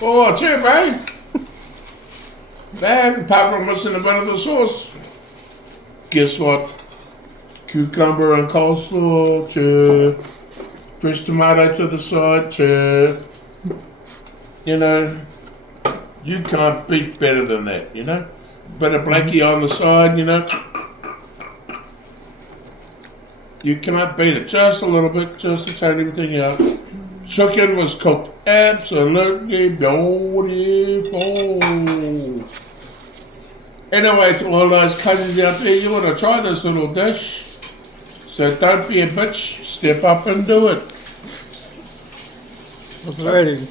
Oh, I'll tell you, mate. Man, apart from missing a bit of the sauce, guess what? Cucumber and coleslaw, cheer. Fresh tomato to the side, cheer. You know, you can't beat better than that, you know? Bit of blackie on the side, you know? You can't beat it just a little bit, just to take everything out. Chicken was cooked absolutely beautiful. Anyway, to all those cousins out there, you want to try this little dish. So don't be a bitch, step up and do it. It's ready.